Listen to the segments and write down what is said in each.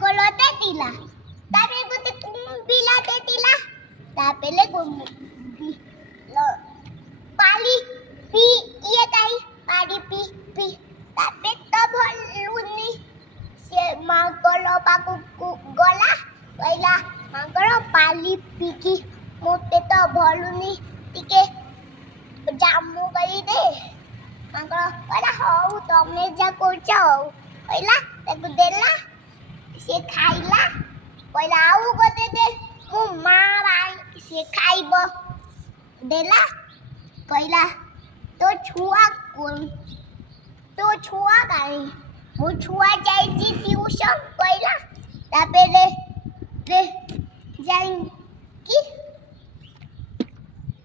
ମାଙ୍କଡ଼ ଦେଇଥିଲା ତାପରେ ଗୋଟେ କୁମ୍ଭିଲା ଦେଇଥିଲା ତାପରେ ପାଣି ପି ଇଏ ତାଇ ପାଣି ପି ତାପରେ ତ ଭଲୁନି ସେ ମାଙ୍କଡ଼ ପାଖକୁ ଗଲା କହିଲା ମାଙ୍କଡ଼ ପାଣି ପିକି ମୋତେ ତ ଭଲୁନି ଟିକେ ଜାମୁ କରିଦେ ମାଙ୍କଡ଼ କହିଲା ହଉ ତମେ ଯାହା କହୁଛ ହଉ କହିଲା ତାକୁ ଦେଲା ସେ ଖାଇଲା କହିଲା ଆଉ ଗୋଟେ ଦେ ମୋ ମା ସେ ଖାଇବ ଦେଲା କହିଲା ତୋ ଛୁଆ କାହିଁ ମୋ ଛୁଆ ଯାଇଛି ଟିଉସନ୍ କହିଲା ତାପରେ ଯାଇକି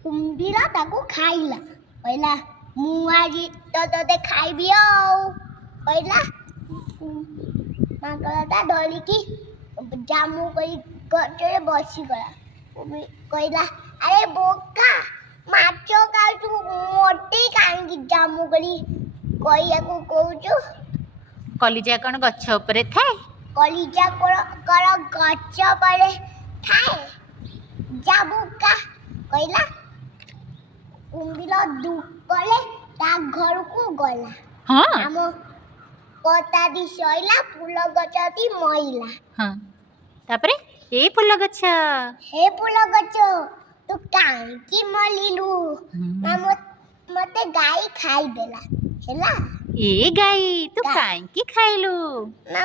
କୁମ୍ଭୀର ତାକୁ ଖାଇଲା କହିଲା ମୁଁ ଆଜି ତତେ ଖାଇବି ଆଉ କହିଲା ମାଙ୍କଡ଼ଟା ଧରିକି ଜାମୁ କରି ଗଛରେ ବସିଗଲା କହିଲା ଆରେ ବୋକା ମାଛ ଖାଉଛୁ ମୋତେ କାହିଁକି ଜାମୁ କରି କହିବାକୁ କହୁଛୁ କଲିଜା କ'ଣ ଗଛ ଉପରେ ଥାଏ? କଲିଜା କର ଗଛ ଉପରେ ଥାଏ ଜାବୁକା କହିଲା କୁମ୍ଭୀର ଦୁଃଖରେ ତା ଘରକୁ ଗଲା ହଁ ଆମ କତାଦି ସଇଲା ଫୁଲ ଗଛଟି ମଇଲା ତାପରେ ଏ ଫୁଲ ଗଛ ହେ ଫୁଲ ଗଛ ତୁ କାହିଁକି ମରିଲୁ ନା ମତେ ଗାଈ ଖାଇଦେଲା ହେଲା ଏ ଗାଈ ତୁ କାହିଁକି ଖାଇଲୁ? ନା